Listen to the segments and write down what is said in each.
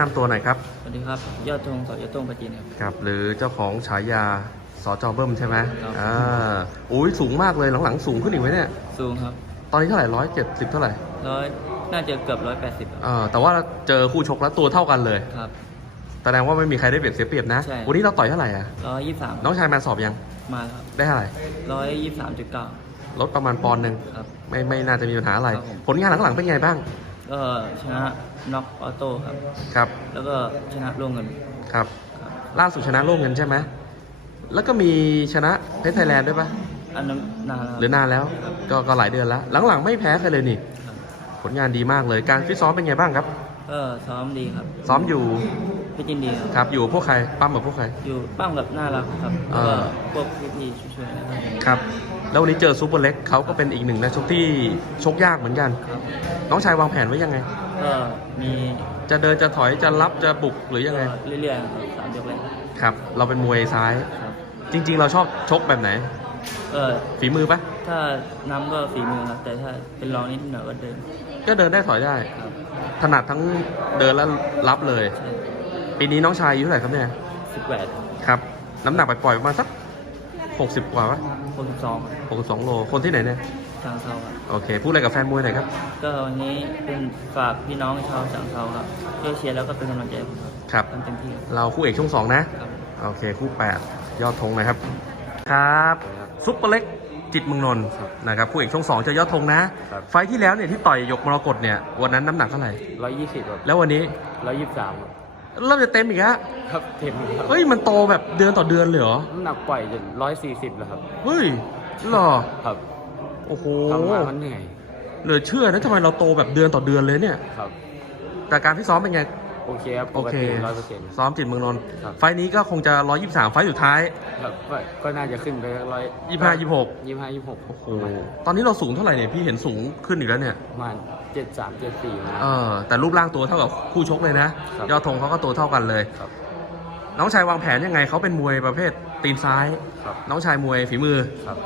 นำตัวหน่อยครับ สวัสดีครับ ยอดธงสอยอดต้งปราจีนครับ ครับ หรือเจ้าของฉายาสอจอเบิ้มใช่ไหมครับ อ่าอุ้ยสูงมากเลยหลังๆสูงขึ้นอีกไหมเนี่ย สูงครับตอนนี้เท่าไหร่ร้อยเจ็ดสิบเท่าไหร่ร้อยน่าจะเกือบร้อยแปดสิบอ่าแต่ว่าเจอคู่ชกแล้วตัวเท่ากันเลย ครับ แสดงว่าไม่มีใครได้เปรียบเสียเปรียบนะ ใช่ วันนี้เราต่อยเท่าไหร่อะ ร้อยยี่สามน้องชายแมนสอบยัง มาแล้วครับได้เท่าไหร่ ร้อยยี่สามจุดเก้าลดประมาณปอนด์หนึ่งครับ ไม่ไม่น่าจะมีปัญหาอะไร ครับผม ผลงานหลังๆเป็นไงบ้าง ก็ชนะน็อกออโต้ครับ ครับ แล้วก็ชนะร่วงเงินครับครับ ล่าสุดชนะโล่งเงินใช่ไหมแล้วก็มีชนะเพชรไทยแลนด์ด้วยปะอันนั้นนานแล้วหรือนานแล้วครับก็ก็หลายเดือนแล้ว หลังๆไม่แพ้ใครเลยนี่ครับผลงานดีมากเลย การฟิตซ้อมเป็นไงบ้างครับ ก็ซ้อมดีครับ ซ้อมอยู่พี่จินดีครับครับ อยู่พวกใครปั้มกับพวกใคร อยู่ป้ามกับน่ารักครับแล้วก็อ่าพวกพี่ๆช่วยๆนะครับครับ แล้ววันนี้เจอซูเปอร์เล็กเขาก็เป็นอีกหนึ่งนักชกที่ชกยากเหมือนกัน ครับน้องชายวางแผนไว้ยังไง ก็มีจะเดินจะถอยจะรับจะบุกหรือยังไง ก็เรื่อยๆครับสามยกแรกครับ เราเป็นมวยซ้าย ครับจริง ๆ เราชอบชกแบบไหน ก็ฝีมือปะถ้านำก็ฝีมือครับ แต่ถ้าเป็นรองนิดหน่อยก็เดิน ก็เดินได้ถอยได้ ครับถนัดทั้งเดินและรับเลย ใช่ปีนี้น้องชายอายุเท่าไหร่ครับเนี่ยสิบแปดครับ น้ำหนักไปปล่อยๆประมาณสัก 60 กว่าปะคนสอง62 โล คนที่ไหนเนี่ยทางเซาครับ โอเค พูดอะไรกับแฟนมวยหน่อยครับ ก็วันนี้เป็นฝากพี่น้องชาวฉางเซาครับช่วยเชียร์แล้วก็เป็นกำลังใจให้ผมครับครับ ทำเต็มที่ครับเราคู่เอกช่วงสองนะ ครับ โอเค คู่ 8 ยอดธงนะครับ ครับ ซุปเปอร์เล็กจิตรเมืองนนท์นะครับคู่เอกช่วงสองเจอยอดธงนะครับไฟท์ที่แล้วเนี่ยที่ต่อยหยกมรกตเนี่ยวันนั้นน้ำหนักเท่าไหร่ร้อยยี่สิบครับแล้ววันนี้ร้อยยี่สิบสามเริ่มจะเต็มอีกแล้วครับเต็มครับเฮ้ยมันโตแบบเดือนต่อเดือนเลยเหรอน้ำหนักปล่อยจนร้อยสี่สิบแล้วครับเฮ้ยหรอครับโอ้โหทำมามันเหนื่อยเหลือเชื่อนะทำไมเราโตแบบเดือนต่อเดือนเลยเนี่ยครับแต่การที่ซ้อมเป็นไง โอเคครับโอปกเค ติร้อยเปอร์เซ็นต์ ซ้อมจิตรเมืองนนท์ครับ ไฟท์นี้ก็คงจะ 123 ไฟท์สุดท้าย ครับก็ก็น่าจะขึ้นไปร้อย25 26ยี่ห้ายี่หกโอ้โหตอนนี้เราสูงเท่าไหร่เนี่ยพี่เห็นสูงขึ้นอีกแล้วเนี่ยประมาณเจ็ดสามเจ็ดสี่นะ เออแต่รูปร่างตัวเท่ากับคู่ชกเลยนะ ครับ ยอดธงเขาก็ตัวเท่ากันเลย ครับน้องชายวางแผนยังไงเขาเป็นมวยประเภทตีนซ้าย ครับน้องชายมวยฝีมือ ครับ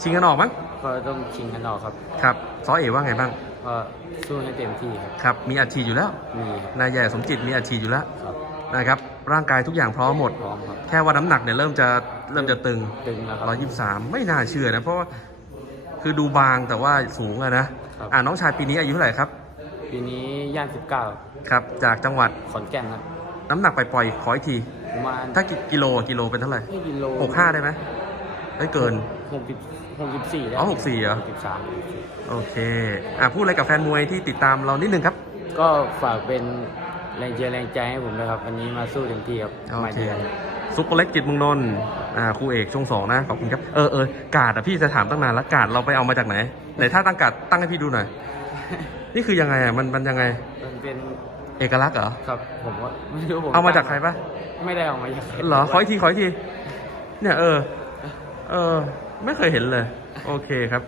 ชิงกันออกมั้งก็ต้องชิงกันออกครับ ครับซอเอว่าไงบ้าง ก็สู้ให้เต็มที่ครับครับ มีอัดฉีดอยู่แล้วมีครับนายใหญ่สมจิตมีอัดฉีดอยู่แล้วครับนะครับ ร่างกายทุกอย่างพร้อมหมด พร้อมครับ แค่ว่าน้ำหนักเนี่ยเริ่มจะเริ่มจะตึง ตึงแล้วครับ ร้อยยี่สามไม่น่าเชื่อนะ เพราะว่าคือดูบางแต่ว่าสูงอะนะ ครับ อ่าน้องชายปีนี้อายุเท่าไหร่ครับ ปีนี้ย่างสิบเก้าครับ จากจังหวัดขอนแก่นครับน้ำหนักไปปล่อยๆขออีกที ประมาณถ้ากิกิโลกิโลเป็นเท่าไหร่ไม่กิโลหกห้าได้ไหม ไม่เกินหกสิบหกสิบสี่ได้อ๋อ64เหรอหกสิบสามหกสิบสี่โอเคอะพูดอะไรกับแฟนมวยที่ติดตามเรานิดนึงครับ ก็ฝากเป็นแรงเชียร์แรงใจให้ผมนะครับวันนี้มาสู้เต็มที่ครับโอมาเคเดือนซุปเปอร์เล็กจิตเมืองนนท์อ่าคู่เอกช่วงสองนะขอบคุณครับเออเออกาดอะพี่จะถามตั้งนานแล้วกาดเราไปเอามาจากไหนไหนถ้าตั้งกาดตั้งให้พี่ดูหน่อยนี่คือยังไงอะมันมันยังไงมันเป็นเอกลักษณ์เหรอครับผมว่าไม่รู้ผมเอามาจากใครปะไม่ได้เอามาจากใครเหรอขออีกทีขออีกทีเนี่ยเออ เออ ไม่เคยเห็นเลย โอเคครับ